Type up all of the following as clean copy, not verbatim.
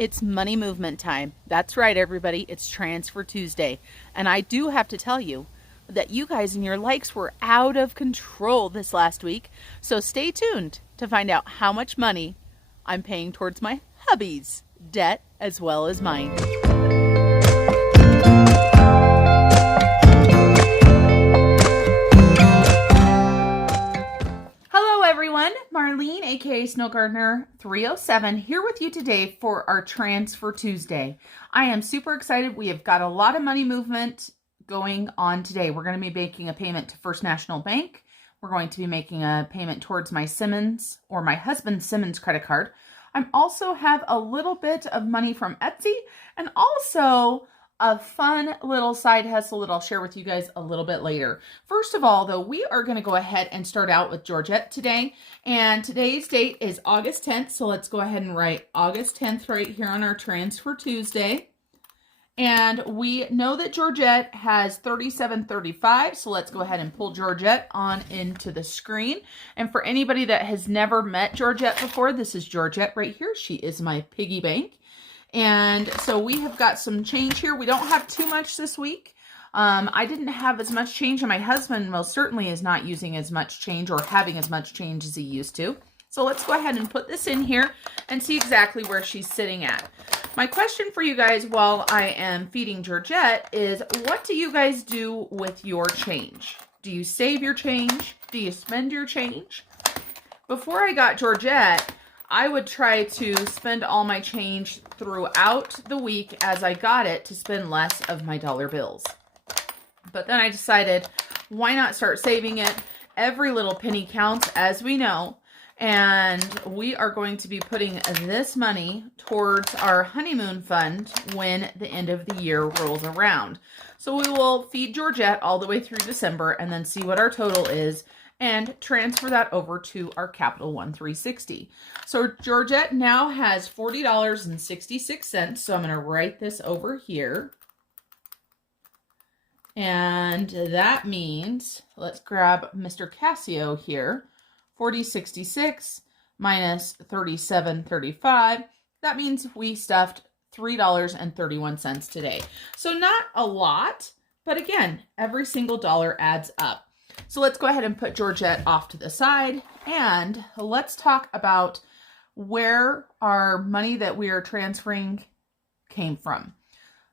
It's money movement time. That's right, everybody. It's Transfer Tuesday. And I do have to tell you that you guys and your likes were out of control this last week. So stay tuned to find out how much money I'm paying towards my hubby's debt as well as mine. Hello everyone, Marlene aka Snow Gardener 307 here with you today for our Transfer Tuesday. I am super excited. We have got a lot of money movement going on today. We're going to be making a payment to First National Bank. We're going to be making a payment towards my Simmons or my husband's Simmons credit card. I also have a little bit of money from Etsy and also a fun little side hustle that I'll share with you guys a little bit later. First of all, though, we are going to go ahead and start out with Georgette today. And today's date is August 10th. So let's go ahead and write August 10th right here on our Transfer Tuesday. And we know that Georgette has 3735. So let's go ahead and pull Georgette on into the screen. And for anybody that has never met Georgette before, this is Georgette right here. She is my piggy bank. And so we have got some change here. We don't have too much this week. I didn't have as much change, and my husband most certainly is not using as much change or having as much change as he used to. So let's go ahead and put this in here and see exactly where she's sitting at. My question for you guys while I am feeding Georgette is, what do you guys do with your change? Do you save your change? Do you spend your change? Before I got Georgette, I would try to spend all my change throughout the week as I got it to spend less of my dollar bills. But then I decided, why not start saving it? Every little penny counts, as we know. And we are going to be putting this money towards our honeymoon fund when the end of the year rolls around. So we will feed Georgette all the way through December and then see what our total is and transfer that over to our Capital One 360. So Georgette now has $40.66. So I'm going to write this over here. And that means, let's grab Mr. Casio here. 40.66 minus 37.35. That means we stuffed $3.31 today. So not a lot, but again, every single dollar adds up. So let's go ahead and put Georgette off to the side and let's talk about where our money that we are transferring came from.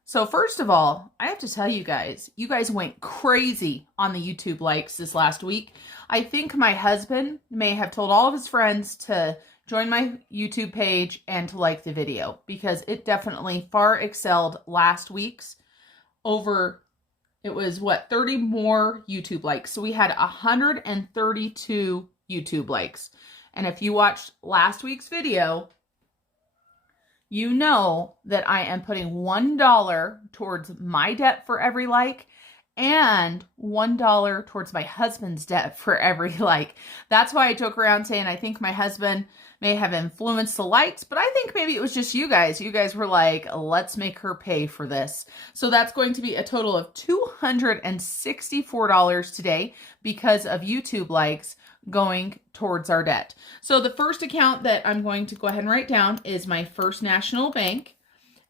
So first of all, I have to tell you guys went crazy on the YouTube likes this last week. I think my husband may have told all of his friends to join my YouTube page and to like the video because it definitely far excelled last week's over. It was, 30 more YouTube likes. So we had 132 YouTube likes. And if you watched last week's video, you know that I am putting $1 towards my debt for every like and $1 towards my husband's debt for every like. That's why I joke around saying I think my husband may have influenced the likes, but I think maybe it was just you guys. You guys were like, let's make her pay for this. So that's going to be a total of $264 today because of YouTube likes going towards our debt. So the first account that I'm going to go ahead and write down is my First National Bank.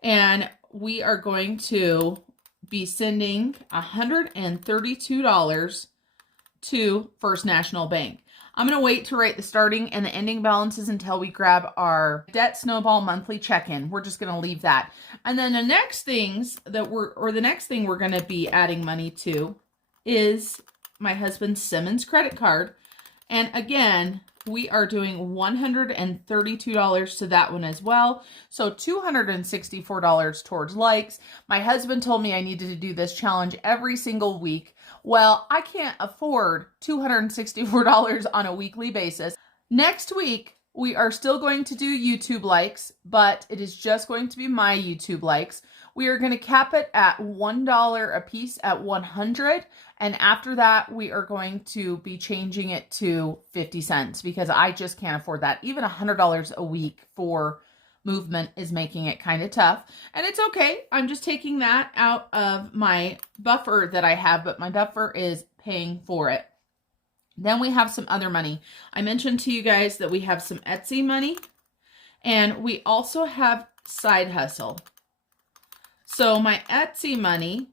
And we are going to be sending $132 to First National Bank. I'm going to wait to write the starting and the ending balances until we grab our Debt Snowball monthly check-in. We're just going to leave that. And then the next things that the next thing we're going to be adding money to is my husband's Simmons credit card. And again, we are doing $132 to that one as well. So $264 towards likes. My husband told me I needed to do this challenge every single week. Well, I can't afford $264 on a weekly basis. Next week, we are still going to do YouTube likes, but it is just going to be my YouTube likes. We are going to cap it at $1 a piece at 100. And after that, we are going to be changing it to 50 cents because I just can't afford that. Even $100 a week for movement is making it kind of tough. And it's okay. I'm just taking that out of my buffer that I have, but my buffer is paying for it. Then we have some other money. I mentioned to you guys that we have some Etsy money, and we also have side hustle. So my Etsy money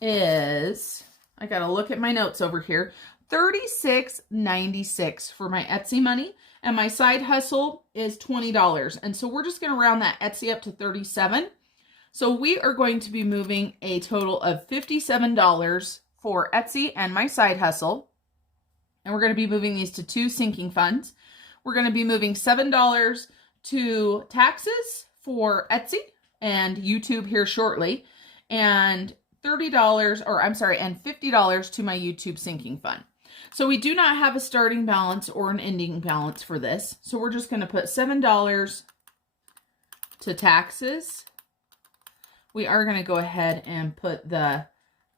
is, I got to look at my notes over here, $36.96 for my Etsy money. And my side hustle is $20. And so we're just going to round that Etsy up to $37. So we are going to be moving a total of $57 for Etsy and my side hustle. And we're going to be moving these to 2 sinking funds. We're going to be moving $7 to taxes for Etsy and YouTube here shortly. And $30, or I'm sorry, and $50 to my YouTube sinking fund. So we do not have a starting balance or an ending balance for this. So we're just going to put $7 to taxes. We are going to go ahead and put the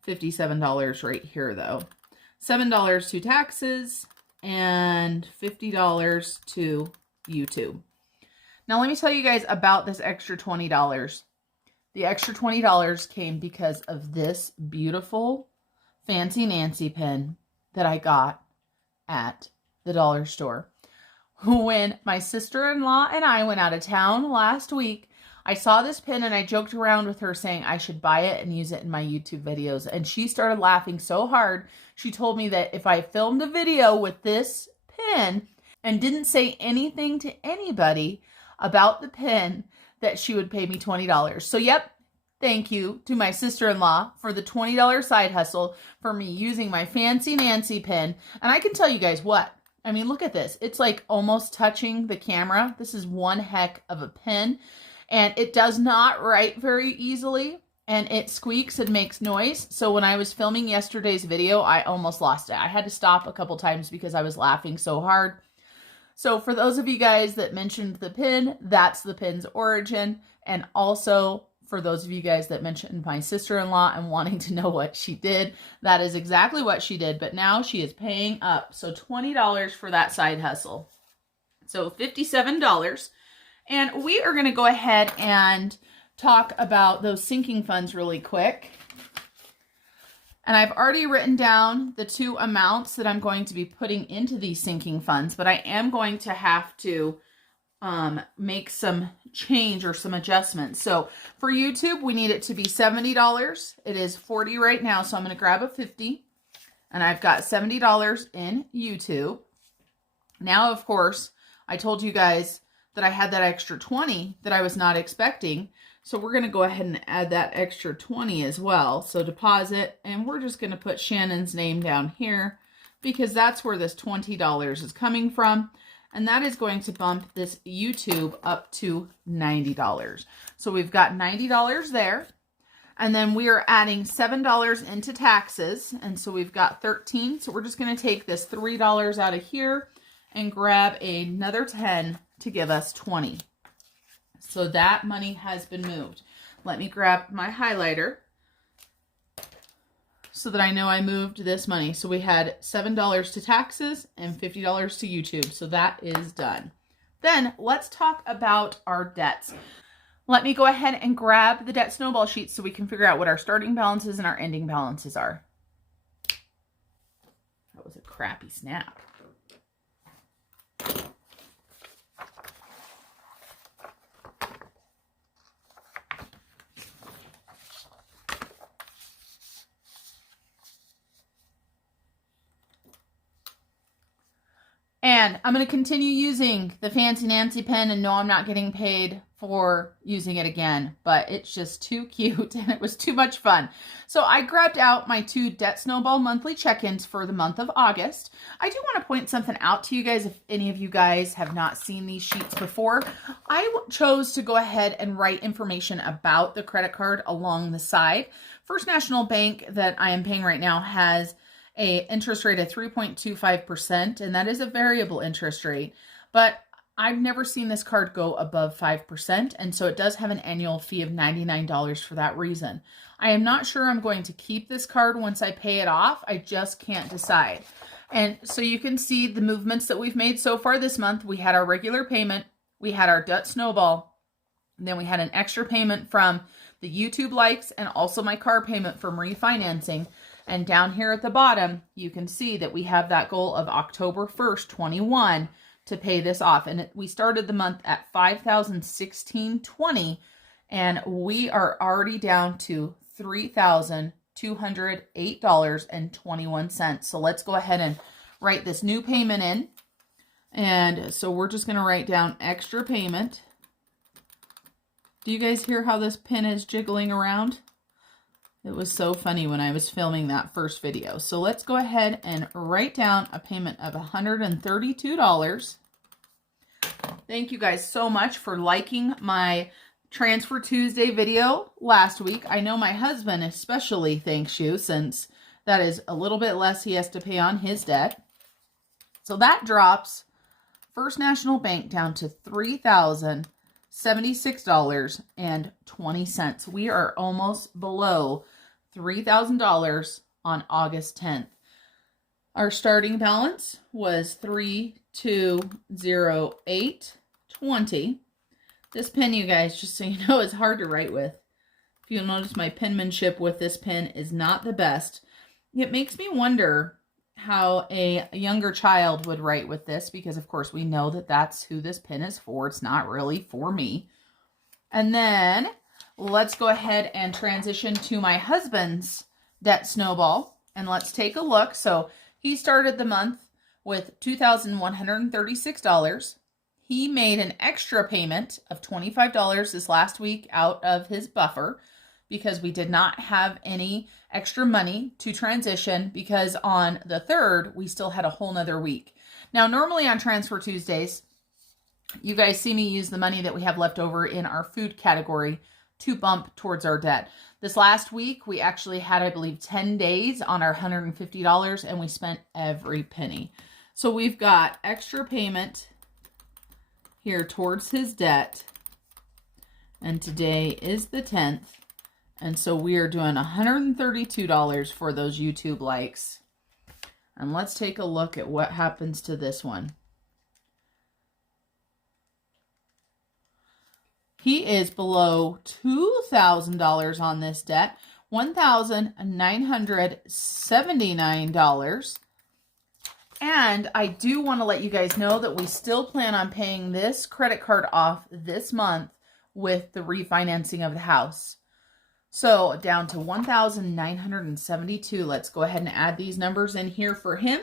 $57 right here though. $7 to taxes and $50 to YouTube. Now let me tell you guys about this extra $20. The extra $20 came because of this beautiful Fancy Nancy pin that I got at the dollar store. When my sister-in-law and I went out of town last week, I saw this pin and I joked around with her saying I should buy it and use it in my YouTube videos. And she started laughing so hard. She told me that if I filmed a video with this pin and didn't say anything to anybody about the pin, that she would pay me $20. So yep, thank you to my sister-in-law for the $20 side hustle for me using my Fancy Nancy pin. And I can tell you guys what, I mean, look at this. It's like almost touching the camera. This is one heck of a pin. And it does not write very easily. And it squeaks and makes noise. So when I was filming yesterday's video, I almost lost it. I had to stop a couple times because I was laughing so hard. So for those of you guys that mentioned the pin, that's the pin's origin. And also for those of you guys that mentioned my sister-in-law and wanting to know what she did, that is exactly what she did. But now she is paying up. So $20 for that side hustle. So $57. And we are going to go ahead and talk about those sinking funds really quick. And I've already written down the 2 amounts that I'm going to be putting into these sinking funds, but I am going to have to make some change or some adjustments. So for YouTube, we need it to be $70. It is $40 right now, so I'm going to grab a $50. And I've got $70 in YouTube. Now, of course, I told you guys that I had that extra $20 that I was not expecting. So we're going to go ahead and add that extra $20 as well. So deposit, and we're just going to put Shannon's name down here because that's where this $20 is coming from. And that is going to bump this YouTube up to $90. So we've got $90 there. And then we are adding $7 into taxes. And so we've got $13. So we're just going to take this $3 out of here and grab another 10 to give us 20. So that money has been moved. Let me grab my highlighter so that I know I moved this money. So we had $7 to taxes and $50 to YouTube. So that is done. Then let's talk about our debts. Let me go ahead and grab the debt snowball sheet so we can figure out what our starting balances and our ending balances are. That was a crappy snap. And I'm going to continue using the Fancy Nancy pen, and no, I'm not getting paid for using it again, but it's just too cute and it was too much fun. So I grabbed out my 2 Debt Snowball monthly check-ins for the month of August. I do want to point something out to you guys if any of you guys have not seen these sheets before. I chose to go ahead and write information about the credit card along the side. First National Bank that I am paying right now has an interest rate of 3.25%, and that is a variable interest rate. But I've never seen this card go above 5%, and so it does have an annual fee of $99 for that reason. I am not sure I'm going to keep this card once I pay it off. I just can't decide. And so you can see the movements that we've made so far this month. We had our regular payment, we had our Debt Snowball, and then we had an extra payment from the YouTube likes and also my car payment from refinancing. And down here at the bottom, you can see that we have that goal of October 1st, 21 to pay this off. And we started the month at $5,016.20, and we are already down to $3,208.21. So let's go ahead and write this new payment in. And so we're just going to write down extra payment. Do you guys hear how this pin is jiggling around? It was so funny when I was filming that first video. So let's go ahead and write down a payment of $132. Thank you guys so much for liking my Transfer Tuesday video last week. I know my husband especially thanks you, since that is a little bit less he has to pay on his debt. So that drops First National Bank down to $3,076.20. We are almost below $3,000 on August 10th. Our starting balance was $3,208.20. This pen, you guys, just so you know, is hard to write with. If you'll notice, my penmanship with this pen is not the best. It makes me wonder how a younger child would write with this, because of course we know that that's who this pen is for. It's not really for me. And then let's go ahead and transition to my husband's debt snowball, and let's take a look. So he started the month with $2,136. He made an extra payment of $25 this last week out of his buffer, because we did not have any extra money to transition, because on the 3rd, we still had a whole nother week. Now, normally on Transfer Tuesdays, you guys see me use the money that we have left over in our food category to bump towards our debt. This last week, we actually had, I believe, 10 days on our $150, and we spent every penny. So we've got extra payment here towards his debt, and today is the 10th. And so we are doing $132 for those YouTube likes. And let's take a look at what happens to this one. He is below $2,000 on this debt, $1,979. And I do want to let you guys know that we still plan on paying this credit card off this month with the refinancing of the house. So down to $1,972. Let's go ahead and add these numbers in here for him.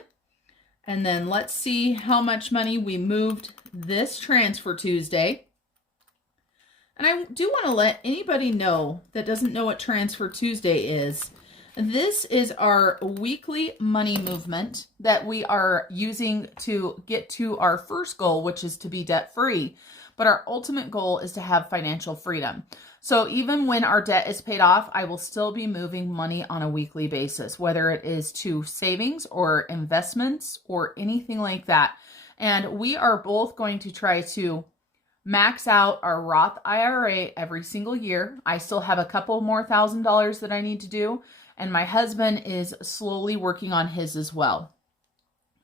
And then let's see how much money we moved this Transfer Tuesday. And I do want to let anybody know that doesn't know what Transfer Tuesday is. This is our weekly money movement that we are using to get to our first goal, which is to be debt-free. But our ultimate goal is to have financial freedom. So even when our debt is paid off, I will still be moving money on a weekly basis, whether it is to savings or investments or anything like that. And we are both going to try to max out our Roth IRA every single year. I still have a couple more $1,000 that I need to do, and my husband is slowly working on his as well.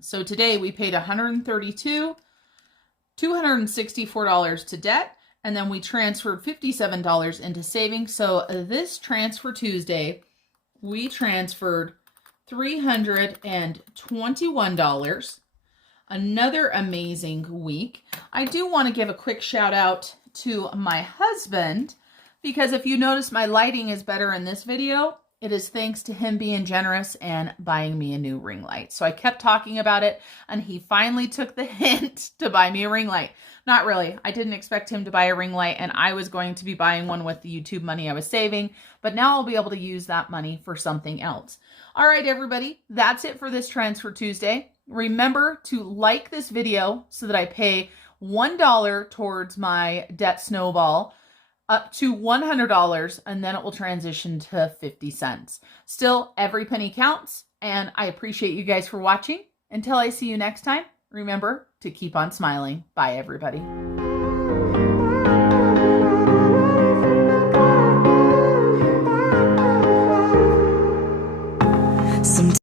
So today we paid $264 to debt, and then we transferred $57 into savings. So this Transfer Tuesday, we transferred $321. Another amazing week. I do want to give a quick shout out to my husband, because if you notice, my lighting is better in this video. It is thanks to him being generous and buying me a new ring light. So I kept talking about it, and he finally took the hint to buy me a ring light. Not really. I didn't expect him to buy a ring light, and I was going to be buying one with the YouTube money I was saving, but now I'll be able to use that money for something else. All right, everybody, that's it for this Transfer Tuesday. Remember to like this video so that I pay $1 towards my debt snowball, up to $100, and then it will transition to 50 cents. Still, every penny counts, and I appreciate you guys for watching. Until I see you next time, remember to keep on smiling. Bye, everybody.